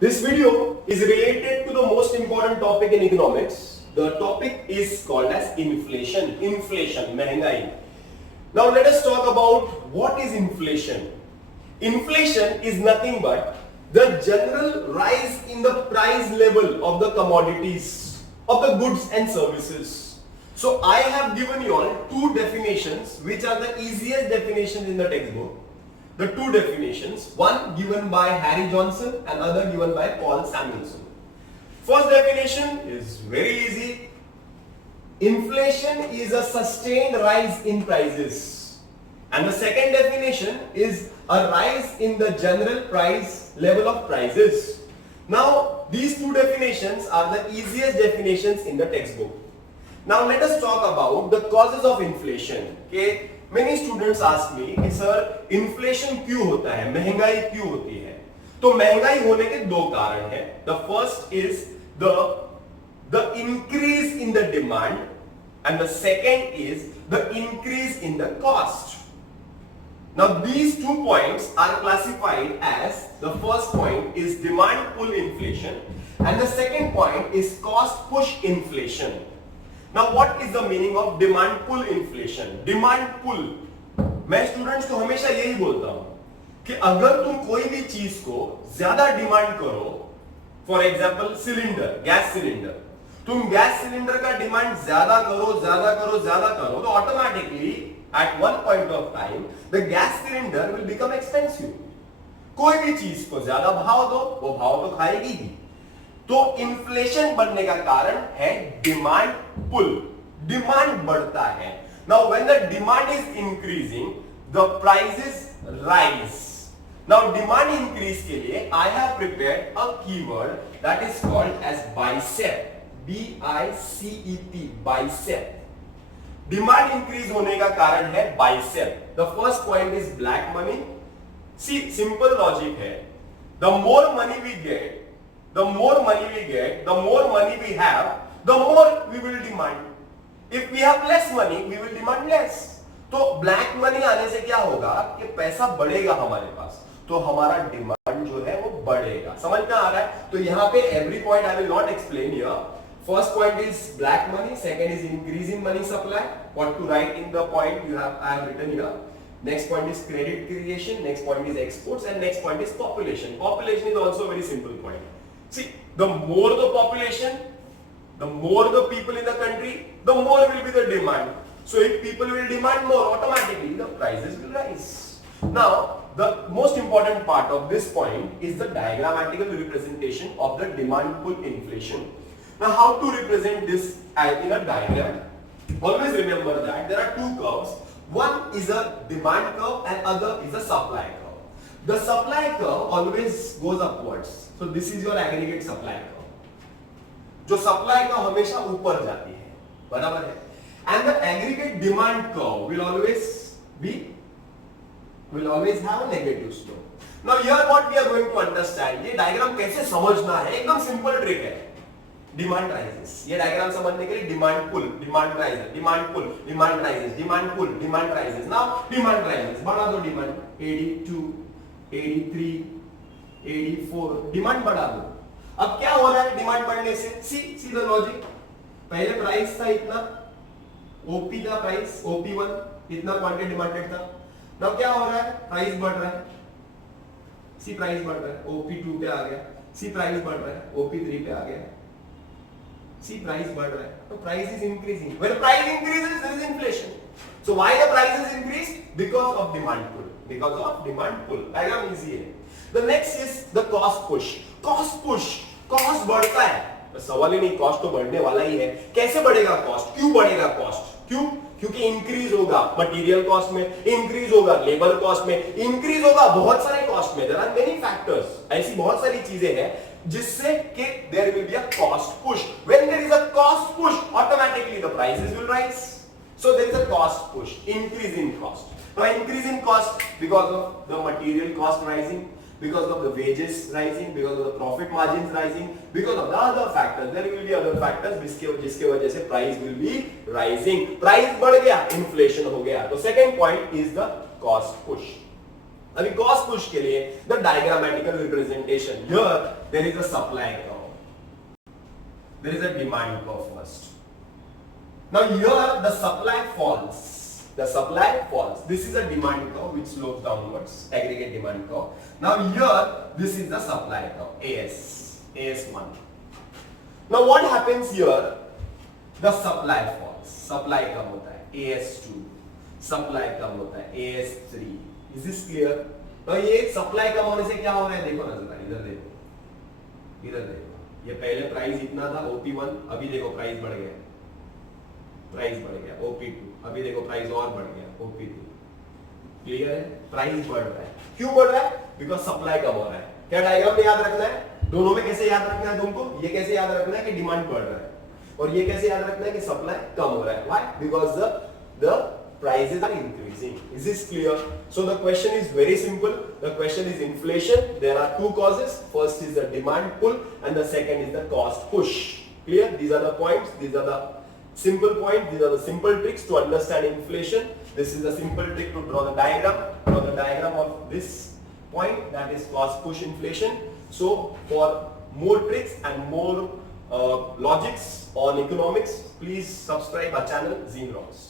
This video is related to the most important topic in economics. The topic is called as inflation. Inflation, महंगाई. Now let us talk about what is inflation. Inflation is nothing but the general rise in the price level of the commodities, of the goods and services. So I have given you all two definitions which are the easiest definitions in the textbook. The two definitions, one given by Harry Johnson and other given by Paul Samuelson. First definition is very easy. Inflation is a sustained rise in prices. And the second definition is a rise in the general price level of prices. Now, these two definitions are the easiest definitions in the textbook. Now, let us talk about the causes of inflation. Okay? Many students ask me कि sir inflation क्यों होता है, महंगाई क्यों होती है? तो महंगाई होने के दो कारण हैं. The first is the increase in the demand and the second is the increase in the cost. Now these 2 points are classified as, the first point is demand pull inflation and the second point is cost push inflation. Now what is the meaning of demand pull inflation? Demand pull, मैं students को हमेशा यही बोलता हूं कि अगर तुम कोई भी चीज को ज्यादा डिमांड करो, for example cylinder, gas cylinder, तुम गैस सिलेंडर का डिमांड ज्यादा करो तो automatically at one point of time the gas cylinder will become expensive. कोई भी चीज को ज्यादा भाव दो, वो भाव तो खाएगी ही. तो इन्फ्लेशन बढ़ने का कारण है डिमांड पुल. डिमांड बढ़ता है. Now when the demand is increasing the prices rise. Now demand increase के लिए I have prepared a keyword that is called as bicep. BICEP, bicep. Demand increase होने का कारण है bicep. The first point is black money. See simple logic है. The more money we get, the more money we get, the more money we have, the more we will demand. If we have less money, we will demand less. तो black money आने से क्या होगा कि पैसा बढ़ेगा हमारे पास, तो हमारा डिमांड जो है वो बढ़ेगा. समझ में आ रहा है? तो यहाँ पे every point I will not explain here. First point is black money, second is increase in money supply. What to write in the point I have written here. Next point is credit creation, next point is exports and next point is population. Population is also a very simple point. See, the more the population, the more the people in the country, the more will be the demand. So if people will demand more, automatically the prices will rise. Now, the most important part of this point is the diagrammatical representation of the demand pull inflation. Now, how to represent this in a diagram? Always remember that there are two curves. One is a demand curve and other is a supply curve. The supply curve always goes upwards. So this is your aggregate supply curve. जो supply curve हमेशा ऊपर जाती है, बराबर है. And the aggregate demand curve will always have a negative slope. Now here what we are going to understand, ये diagram कैसे समझना है, एकदम simple trick है. Demand rises. ये डायग्राम समझने के लिए demand pull, demand rises, demand pull, demand rises, demand pull, demand rises. Now demand rises, बढ़ा दो डिमांड 82, 83, 84, डिमांड बढ़ा दो. अब क्या हो रहा है डिमांड बढ़ने से? See the logic. पहले प्राइस था इतना, ओपी था प्राइस, OP1 इतना क्वांटिटी डिमांडेड था. नाउ क्या हो रहा है? प्राइस बढ़ रहा है. सी प्राइस बढ़ रहा है, OP2 पे आ गया. सी प्राइस बढ़ रहा है, OP3 पे आ गया. See, price बढ़ रहा है, तो price is increasing. When the price increases, there is inflation. So why the prices increase? Because of demand pull. Because of demand pull. Diagram easy है. The next is the cost push. Cost push. Cost बढ़ता है. तो सवाल ही नहीं, cost तो बढ़ने वाला ही है. कैसे बढ़ेगा cost? क्यों बढ़ेगा cost? क्यों? क्योंकि इंक्रीज होगा मटेरियल कॉस्ट में, इंक्रीज होगा लेबर कॉस्ट में, इंक्रीज होगा बहुत सारे कॉस्ट में. There are many factors. ऐसी बहुत सारी चीजें हैं जिससे कि there will be a cost push. When there is a cost push, automatically the prices will rise. So there is a cost push, increase in cost. Now increase in cost because of the material cost rising, because of the wages rising, because of the profit margins rising, because of the other factors. There will be other factors जिसके वजह से price will be rising. Price बढ़ गया, inflation हो गया. तो second point is the cost push. अभी cost push के लिए the diagrammatical representation, here there is a supply curve, there is a demand curve first. Now here the supply falls. The supply falls. This is a demand curve which slopes downwards, aggregate demand curve. Now here this is the supply curve, AS1. Now what happens here? The supply falls. Supply कम होता है, AS2. Supply कम होता है, AS3. Is this clear? तो ये supply कम होने से क्या हो रहा है? देखो ना जरा, इधर देखो, इधर देखो. ये पहले प्राइस इतना था OP1, अभी देखो प्राइस बढ़ गया. प्राइस बढ़ गया OP2, अभी देखो प्राइस और बढ़ गया OP3. क्लियर है? प्राइस बढ़ रहा है. क्यों बढ़ रहा है? बिकॉज सप्लाई कम हो रहा है. क्या डायग्राम में याद रखना है? दोनों में कैसे याद रखना है तुमको? ये कैसे याद रखना है कि डिमांड बढ़ रहा है, और ये कैसे याद रखना है कि सप्लाई कम हो रहा है. Why? Because the prices are increasing. Is this clear? So the question is very simple. The question is inflation. There are two causes. First is the demand pull and the second is the cost push. Clear? These are the points. These are the simple points. These are the simple tricks to understand inflation. This is a simple trick to draw the diagram. Draw the diagram of this point, that is cost push inflation. So for more tricks and more logics on economics, please subscribe our channel Zine Rocks.